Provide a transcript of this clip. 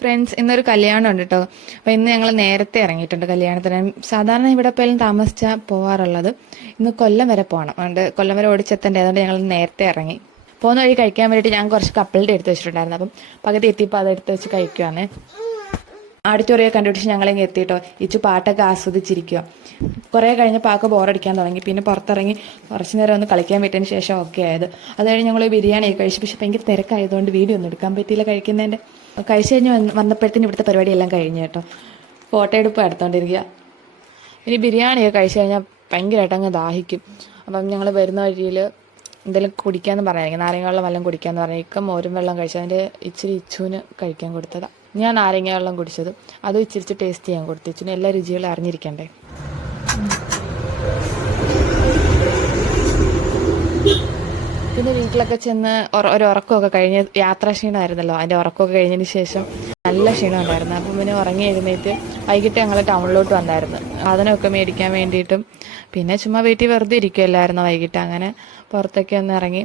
Friends, ഇന്നൊരു കല്യാണം ഉണ്ട് കേട്ടോ. അപ്പോൾ ഇന്ന് ഞങ്ങൾ നേരത്തെ ഇറങ്ങിയിട്ടുണ്ട് കല്യാണത്തിന്. സാധാരണ ഇവിടെ എപ്പോഴും താമസിച്ചാൽ പോവാറുള്ളത്. ഇന്ന് കൊല്ലം വരെ പോകണം, അതുകൊണ്ട് കൊല്ലം വരെ ഓടിച്ചെത്തേണ്ടത്, അതുകൊണ്ട് ഞങ്ങൾ നേരത്തെ ഇറങ്ങി. പോകുന്ന വഴി കഴിക്കാൻ വേണ്ടിയിട്ട് ഞാൻ കുറച്ച് കപ്പലിൻ്റെ എടുത്ത് വെച്ചിട്ടുണ്ടായിരുന്നു. അപ്പം പകുതി എത്തിയപ്പോൾ അതെടുത്ത് വെച്ച് കഴിക്കുവാണ്. ഓഡിറ്റോറിയം കണ്ടുപിടിച്ച് ഞങ്ങളിങ്ങ് എത്തിയിട്ടോ. ഇച്ചു പാട്ടൊക്കെ ആസ്വദിച്ചിരിക്കുക. കുറേ കഴിഞ്ഞപ്പോൾ ആൾക്ക് ബോറടിക്കാൻ തുടങ്ങി. പിന്നെ പുറത്തിറങ്ങി കുറച്ച് നേരം ഒന്ന് കളിക്കാൻ പറ്റിയതിന് ശേഷം ഓക്കെ ആയത്. അത് കഴിഞ്ഞ് ഞങ്ങൾ ബിരിയാണി കഴിച്ചു. പക്ഷെ ഭയങ്കര തിരക്കായതുകൊണ്ട് വീഡിയോ ഒന്നും എടുക്കാൻ പറ്റിയില്ല കഴിക്കുന്നതിൻ്റെ. കഴിച്ച് കഴിഞ്ഞ് വന്നപ്പോഴത്തേന് ഇവിടുത്തെ പരിപാടിയെല്ലാം കഴിഞ്ഞു കേട്ടോ. ഫോട്ടോ എടുപ്പ് എടുത്തോണ്ടിരിക്കുക. ഇനി ബിരിയാണിയൊക്കെ കഴിച്ചു കഴിഞ്ഞാൽ ഭയങ്കരമായിട്ട് അങ്ങ് ദാഹിക്കും. അപ്പം ഞങ്ങൾ വരുന്ന വഴിയിൽ എന്തെങ്കിലും കുടിക്കാമെന്ന് പറയാമെങ്കിൽ നാരങ്ങ വെള്ളം വല്ലതും കുടിക്കാമെന്ന് പറഞ്ഞാൽ ഇക്ക മോരും വെള്ളം കഴിച്ചു. അതിൻ്റെ ഇച്ചിരി ഇച്ചുവിന് കഴിക്കാൻ കൊടുത്തതാണ്. ഞാൻ നാരങ്ങ വെള്ളം കുടിച്ചത്, അതും ഇച്ചിരി ടേസ്റ്റ് ചെയ്യാൻ കൊടുത്തു. ഇച്ചുവിന് എല്ലാ രുചികളും അറിഞ്ഞിരിക്കണ്ടേ. പിന്നെ വീട്ടിലൊക്കെ ചെന്ന് ഒരു ഉറക്കമൊക്കെ കഴിഞ്ഞ്, യാത്രാ ക്ഷീണമായിരുന്നല്ലോ, അതിൻ്റെ ഉറക്കമൊക്കെ കഴിഞ്ഞതിന് ശേഷം നല്ല ക്ഷീണം ഉണ്ടായിരുന്നു. അപ്പം പിന്നെ ഉറങ്ങി എഴുന്നേറ്റ് വൈകിട്ട് ഞങ്ങൾ ടൗണിലോട്ട് വന്നായിരുന്നു സാധനമൊക്കെ മേടിക്കാൻ വേണ്ടിയിട്ടും. പിന്നെ ചുമ്മാ വീട്ടിൽ വെറുതെ ഇരിക്കുമല്ലായിരുന്നു വൈകിട്ട്. അങ്ങനെ പുറത്തൊക്കെ ഒന്ന് ഇറങ്ങി